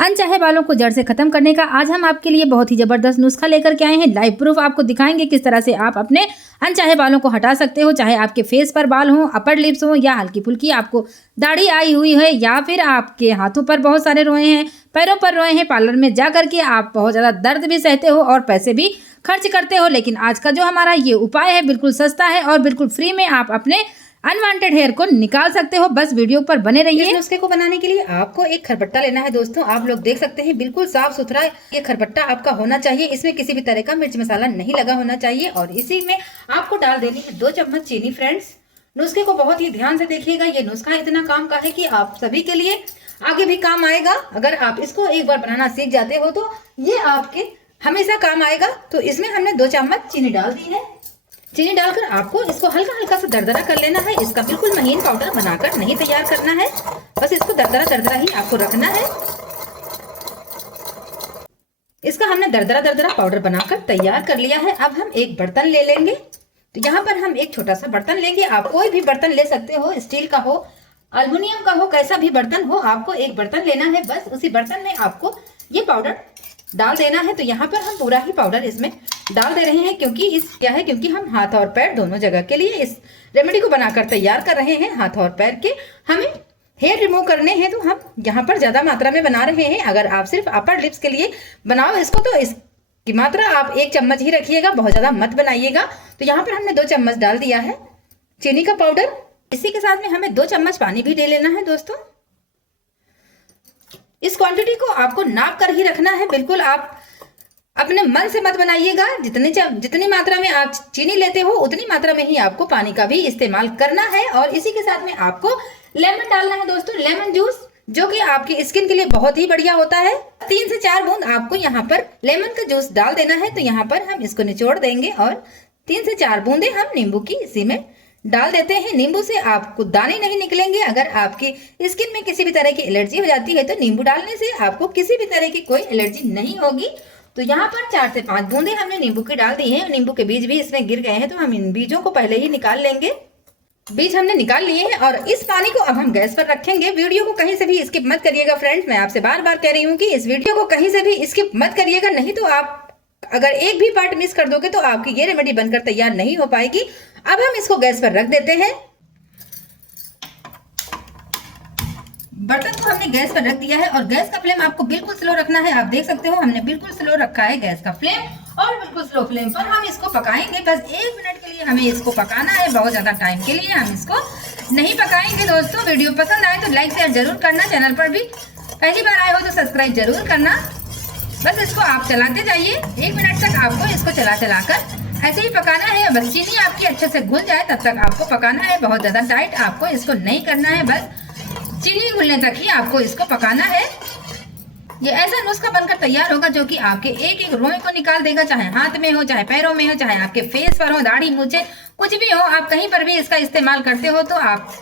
अनचाहे बालों को जड़ से खत्म करने का आज हम आपके लिए बहुत ही जबरदस्त नुस्खा लेकर के आए हैं। लाइव प्रूफ आपको दिखाएंगे किस तरह से आप अपने अनचाहे बालों को हटा सकते हो, चाहे आपके फेस पर बाल हो, अपर लिप्स हो या हल्की फुल्की आपको दाढ़ी आई हुई है या फिर आपके हाथों पर बहुत सारे रोए हैं, पैरों पर रोए हैं, पार्लर में जा करके आप बहुत ज़्यादा दर्द भी सहते हो और पैसे भी खर्च करते हो। लेकिन आज का जो हमारा ये उपाय है बिल्कुल सस्ता है और बिल्कुल फ्री में आप अपने अनवांटेड हेयर को निकाल सकते हो। बस वीडियो पर बने रहिए। इस नुस्खे को बनाने के लिए आपको एक खरपट्टा लेना है दोस्तों। आप लोग देख सकते हैं बिल्कुल साफ सुथरा ये खरपट्टा आपका होना चाहिए। इसमें किसी भी तरह का मिर्च मसाला नहीं लगा होना चाहिए और इसी में आपको डाल देनी है 2 चम्मच चीनी। फ्रेंड्स, नुस्खे को बहुत ही ध्यान से देखिएगा। ये नुस्खा इतना काम का है कि आप सभी के लिए आगे भी काम आएगा। अगर आप इसको एक बार बनाना सीख जाते हो तो ये आपके हमेशा काम आएगा। तो इसमें हमने 2 चम्मच चीनी डाल दी है। चीनी डालकर आपको इसको हल्का हल्का सा दरदरा कर लेना है। इसका बिल्कुल महीन पाउडर बनाकर नहीं तैयार करना है, बस इसको दरदरा दरदरा ही आपको रखना है। इसका हमने दरदरा दरदरा पाउडर बनाकर तैयार कर लिया है। अब हम एक बर्तन ले लेंगे। तो यहाँ पर हम एक छोटा सा बर्तन लेंगे। आप कोई भी बर्तन ले सकते हो, स्टील का हो, एल्युमिनियम का हो, कैसा भी बर्तन हो, आपको एक बर्तन लेना है। बस उसी बर्तन में आपको ये पाउडर डाल देना है। तो यहाँ पर हम पूरा ही पाउडर इसमें डाल दे रहे हैं क्योंकि हम हाथ और पैर दोनों जगह के लिए इस रेमेडी को बनाकर तैयार कर रहे हैं। हाथ और पैर के हमें हेयर रिमूव करने हैं तो हम यहाँ पर ज्यादा मात्रा में बना रहे हैं। अगर आप सिर्फ अपर लिप्स के लिए बनाओ इसको तो इसकी मात्रा आप 1 चम्मच ही रखिएगा, बहुत ज्यादा मत बनाइएगा। तो यहाँ पर हमने 2 चम्मच डाल दिया है चीनी का पाउडर। इसी के साथ में हमें 2 चम्मच पानी भी ले लेना है दोस्तों। इस क्वांटिटी को आपको नाप कर ही रखना है। बिल्कुल आप अपने मन से मत बनाइएगा। जितनी मात्रा में आप चीनी लेते हो उतनी मात्रा में ही आपको पानी का भी इस्तेमाल करना है। और इसी के साथ में आपको लेमन डालना है दोस्तों, लेमन जूस, जो कि आपकी स्किन के लिए बहुत ही बढ़िया होता है। 3 से 4 बूंद आपको यहाँ पर लेमन का जूस डाल देना है। तो यहाँ पर हम इसको निचोड़ देंगे और 3 से 4 बूंदे हम नींबू की इसी में डाल देते हैं। नींबू से आपको दाने नहीं निकलेंगे। अगर आपकी स्किन में किसी भी तरह की एलर्जी हो जाती है तो नींबू डालने से आपको किसी भी तरह की कोई एलर्जी नहीं होगी। तो यहाँ पर 4 से 5 बूंदे हमने नींबू की डाल दी हैं। नींबू के बीज भी इसमें गिर गए हैं तो हम इन बीजों को पहले ही निकाल लेंगे। बीज हमने निकाल लिए हैं और इस पानी को अब हम गैस पर रखेंगे। वीडियो को कहीं से भी स्किप मत करिएगा फ्रेंड्स। मैं आपसे बार बार कह रही हूँ कि इस वीडियो को कहीं से भी स्किप मत करिएगा, नहीं तो आप अगर एक भी पार्ट मिस कर दोगे तो आपकी ये रेमेडी बनकर तैयार नहीं हो पाएगी। अब हम इसको गैस पर रख देते हैं। बर्तन को हमने गैस पर रख दिया है और गैस का फ्लेम आपको बिल्कुल स्लो रखना है। आप देख सकते हो हमने बिल्कुल स्लो रखा है गैस का फ्लेम और बिल्कुल स्लो फ्लेम पर हम इसको पकाएंगे। बस 1 मिनट के लिए हमें इसको पकाना है, बहुत ज्यादा टाइम के लिए हम इसको नहीं पकाएंगे दोस्तों। वीडियो पसंद आए तो लाइक शेयर जरूर करना। चैनल पर भी पहली बार आए हो तो सब्सक्राइब जरूर करना। बस इसको आप चलाते जाइए। 1 मिनट तक आपको इसको चला कर ऐसे ही पकाना है। बस चीनी आपकी अच्छे से घुल जाए तब तक आपको पकाना है। बहुत ज्यादा टाइट आपको इसको नहीं करना है, बस चीनी घुलने तक ही आपको इसको पकाना है। ये ऐसा नुस्खा बनकर तैयार होगा जो कि आपके एक एक रोए को निकाल देगा, चाहे हाथ में हो, चाहे पैरों में हो, चाहे आपके फेस पर हो, दाढ़ी मूंछें कुछ भी हो, आप कहीं पर भी इसका इस्तेमाल करते हो तो आप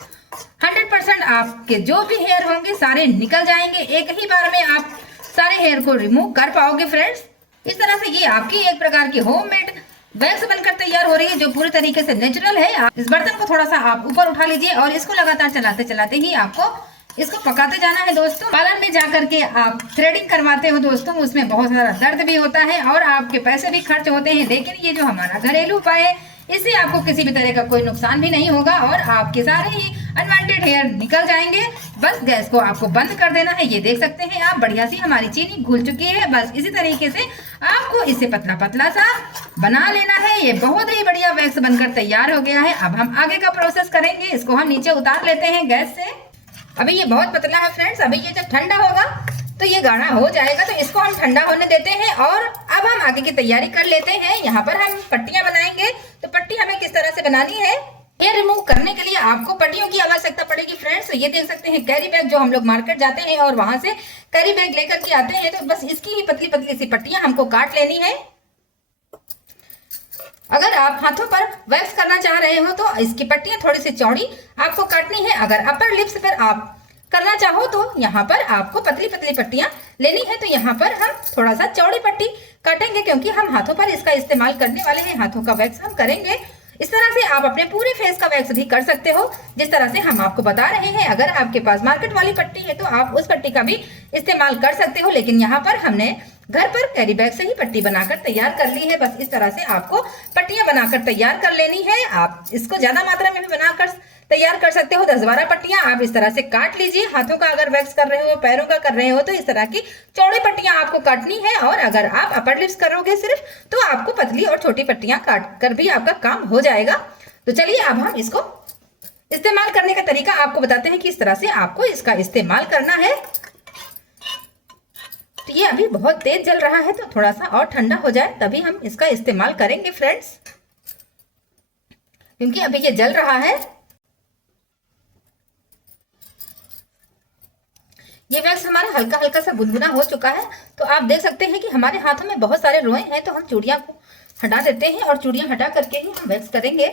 100% आपके जो भी हेयर होंगे सारे निकल जाएंगे। एक ही बार में आप सारे हेयर को रिमूव कर पाओगे फ्रेंड्स। इस तरह से ये आपकी एक प्रकार की होममेड वैक्स बनकर तैयार हो रही है जो पूरी तरीके से नेचुरल है। आप इस बर्तन को थोड़ा सा आप ऊपर उठा लीजिए और इसको लगातार चलाते चलाते ही आपको इसको पकाते जाना है दोस्तों। पार्लर में जाकर के आप थ्रेडिंग करवाते हो दोस्तों, उसमें बहुत सारा दर्द भी होता है और आपके पैसे भी खर्च होते हैं। लेकिन ये जो हमारा घरेलू उपाय है इससे आपको किसी भी तरह का कोई नुकसान भी नहीं होगा और आपके सारे ही अनवांटेड हेयर निकल जाएंगे। बस गैस को आपको बंद कर देना है। ये देख सकते हैं आप बढ़िया सी हमारी चीनी घुल चुकी है। बस इसी तरीके से आपको इसे पतला पतला सा बना लेना है। ये बहुत ही बढ़िया वैक्स बनकर तैयार हो गया है। अब हम आगे का प्रोसेस करेंगे। इसको हम नीचे उतार लेते हैं गैस से। अभी ये बहुत पतला है फ्रेंड्स। अभी ये जब ठंडा होगा तो ये गाढ़ा हो जाएगा, तो इसको हम ठंडा होने देते हैं और अब हम आगे की तैयारी कर लेते हैं। यहाँ पर हम पट्टियां बनाएंगे। तो पट्टी हमें किस तरह से बनानी है, हेयर रिमूव करने के लिए आपको पट्टियों की आवश्यकता पड़ेगी फ्रेंड्स। तो ये देख सकते हैं कैरी बैग, जो हम लोग मार्केट जाते हैं और वहां से कैरी बैग लेकर के आते हैं, तो बस इसकी ही पतली पतली सी पट्टियां हमको काट लेनी है। अगर आप हाथों पर वैक्स करना चाह रहे हो तो इसकी पट्टियां थोड़ी सी चौड़ी आपको काटनी है। अगर अपर लिप्स पर आप करना चाहो तो यहाँ पर आपको पतली पतली पट्टियां लेनी है। तो यहाँ पर हम थोड़ा सा चौड़ी पट्टी काटेंगे क्योंकि हम हाथों पर इसका इस्तेमाल करने वाले हैं, हाथों का वैक्स हम करेंगे। इस तरह से आप अपने पूरे फेस का वैक्स भी कर सकते हो, जिस तरह से हम आपको बता रहे हैं। अगर आपके पास मार्केट वाली पट्टी है तो आप उस पट्टी का भी इस्तेमाल कर सकते हो, लेकिन यहाँ पर हमने घर पर कैरी बैग से ही पट्टी बनाकर तैयार कर ली है। बस इस तरह से आपको पट्टियां बनाकर तैयार कर लेनी है। आप इसको ज्यादा मात्रा में भी बनाकर तैयार कर सकते हो। 10-12 पट्टियां आप इस तरह से काट लीजिए। हाथों का अगर वैक्स कर रहे हो, पैरों का कर रहे हो तो इस तरह की चौड़ी पट्टियां आपको काटनी है। और अगर आप अपर लिप्स करोगे सिर्फ तो आपको पतली और छोटी पट्टियां काट कर भी आपका काम हो जाएगा। तो चलिए अब हम इसको इस्तेमाल करने का तरीका आपको बताते हैं कि इस तरह से आपको इसका इस्तेमाल करना है। तो ये अभी बहुत तेज जल रहा है, तो थोड़ा सा और ठंडा हो जाए तभी हम इसका इस्तेमाल करेंगे फ्रेंड्स, क्योंकि अभी ये जल रहा है। ये वैक्स हमारा हल्का हल्का सा गुनगुना हो चुका है। तो आप देख सकते हैं कि हमारे हाथों में बहुत सारे रोए हैं, तो हम चूड़ियां को हटा देते हैं और चूड़ियां हटा करके ही हम वैक्स करेंगे।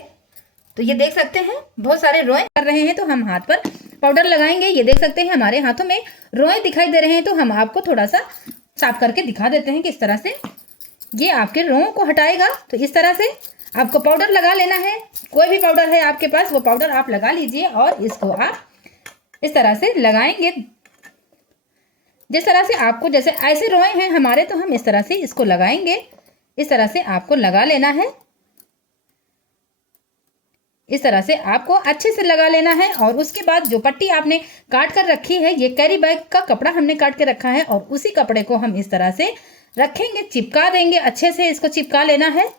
तो ये देख सकते हैं बहुत सारे रोए कर रहे हैं, तो हम हाथ पर पाउडर लगाएंगे। ये देख सकते हैं हमारे हाथों में रोए दिखाई दे रहे हैं, तो हम आपको थोड़ा सा साफ करके दिखा देते हैं कि इस तरह से ये आपके रोओं को हटाएगा। तो इस तरह से आपको पाउडर लगा लेना है। कोई भी पाउडर है आपके पास वो पाउडर आप लगा लीजिए और इसको आप इस तरह से लगाएंगे। जिस तरह से आपको, जैसे ऐसे रोए हैं हमारे, तो हम इस तरह से इसको लगाएंगे। इस तरह से आपको लगा लेना है। इस तरह से आपको अच्छे से लगा लेना है। और उसके बाद जो पट्टी आपने काट कर रखी है, ये कैरी बैग का कपड़ा हमने काट के रखा है और उसी कपड़े को हम इस तरह से रखेंगे, चिपका देंगे। अच्छे से इसको चिपका लेना है,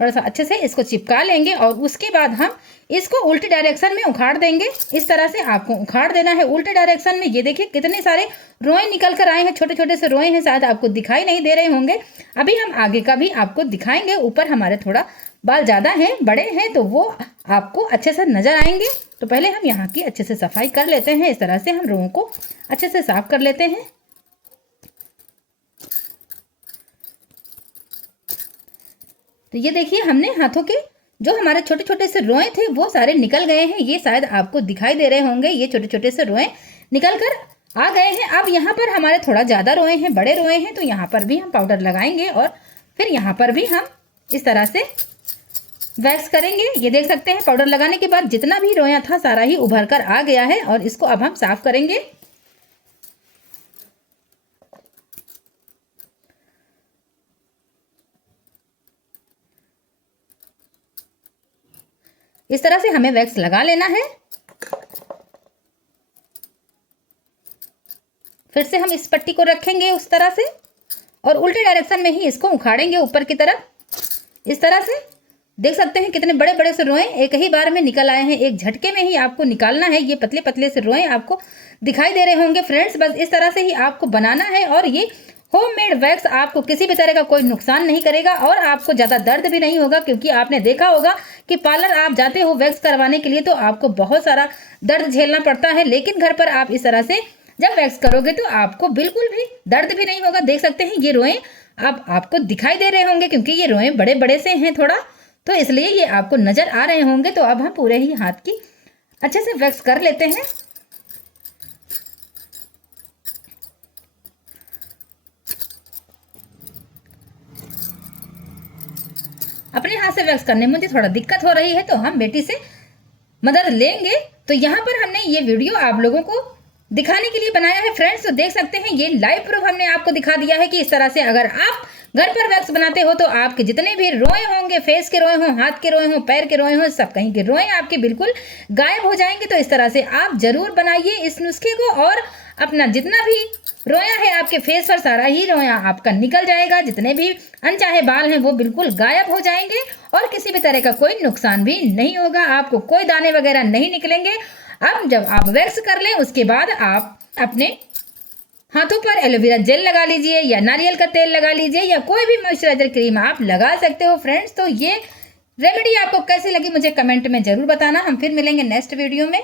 थोड़ा सा अच्छे से इसको चिपका लेंगे और उसके बाद हम इसको उल्टी डायरेक्शन में उखाड़ देंगे। इस तरह से आपको उखाड़ देना है उल्टे डायरेक्शन में। ये देखिए कितने सारे रोए निकल कर आए हैं, छोटे छोटे से रोए हैं, शायद आपको दिखाई नहीं दे रहे होंगे। अभी हम आगे का भी आपको दिखाएंगे। ऊपर हमारे थोड़ा बाल ज़्यादा हैं, बड़े हैं, तो वो आपको अच्छे से नजर आएंगे। तो पहले हम यहाँ की अच्छे से सफाई कर लेते हैं। इस तरह से हम रोओं को अच्छे से साफ कर लेते हैं। तो ये देखिए हमने हाथों के जो हमारे छोटे छोटे से रोए थे वो सारे निकल गए हैं। ये शायद आपको दिखाई दे रहे होंगे, ये छोटे छोटे से रोए निकल कर आ गए हैं। अब यहाँ पर हमारे थोड़ा ज़्यादा रोए हैं, बड़े रोए हैं, तो यहाँ पर भी हम पाउडर लगाएंगे और फिर यहाँ पर भी हम इस तरह से वैक्स करेंगे। ये देख सकते हैं पाउडर लगाने के बाद जितना भी रोया था सारा ही उभर कर आ गया है और इसको अब हम साफ करेंगे। इस तरह से हमें वैक्स लगा लेना है। फिर से हम इस पट्टी को रखेंगे उस तरह से और उल्टे डायरेक्शन में ही इसको उखाड़ेंगे ऊपर की तरफ। इस तरह से देख सकते हैं कितने बड़े बड़े से रोए एक ही बार में निकल आए हैं। एक झटके में ही आपको निकालना है। ये पतले पतले से रोए आपको दिखाई दे रहे होंगे फ्रेंड्स। बस इस तरह से ही आपको बनाना है और ये होममेड वैक्स आपको किसी भी तरह का कोई नुकसान नहीं करेगा और आपको ज़्यादा दर्द भी नहीं होगा, क्योंकि आपने देखा होगा कि पार्लर आप जाते हो वैक्स करवाने के लिए तो आपको बहुत सारा दर्द झेलना पड़ता है, लेकिन घर पर आप इस तरह से जब वैक्स करोगे तो आपको बिल्कुल भी दर्द भी नहीं होगा। देख सकते हैं ये रोए अब आपको दिखाई दे रहे होंगे, क्योंकि ये रोए बड़े बड़े से हैं थोड़ा, तो इसलिए ये आपको नज़र आ रहे होंगे। तो अब हम पूरे ही हाथ की अच्छे से वैक्स कर लेते हैं। अपने हाथ से वैक्स करने में मुझे थोड़ा दिक्कत हो रही है, तो हम बेटी से मदद लेंगे। तो यहाँ पर हमने ये वीडियो आप लोगों को दिखाने के लिए बनाया है फ्रेंड्स। तो देख सकते हैं ये लाइव प्रूफ हमने आपको दिखा दिया है कि इस तरह से अगर आप घर पर वैक्स बनाते हो तो आपके जितने भी रोए होंगे, फेस के रोए हों, हाथ के रोए हों, पैर के रोए हों, सब कहीं के रोए आपके बिल्कुल गायब हो जाएंगे। तो इस तरह से आप जरूर बनाइए इस नुस्खे को और अपना जितना भी रोया है आपके फेस पर सारा ही रोया आपका निकल जाएगा। जितने भी अनचाहे बाल हैं वो बिल्कुल गायब हो जाएंगे और किसी भी तरह का कोई नुकसान भी नहीं होगा। आपको कोई दाने वगैरह नहीं निकलेंगे। अब जब आप वैक्स कर लें उसके बाद आप अपने हाथों पर एलोवेरा जेल लगा लीजिए या नारियल का तेल लगा लीजिए या कोई भी मॉइस्चराइजर क्रीम आप लगा सकते हो फ्रेंड्स। तो ये रेमेडी आपको कैसी लगी मुझे कमेंट में जरूर बताना। हम फिर मिलेंगे नेक्स्ट वीडियो में।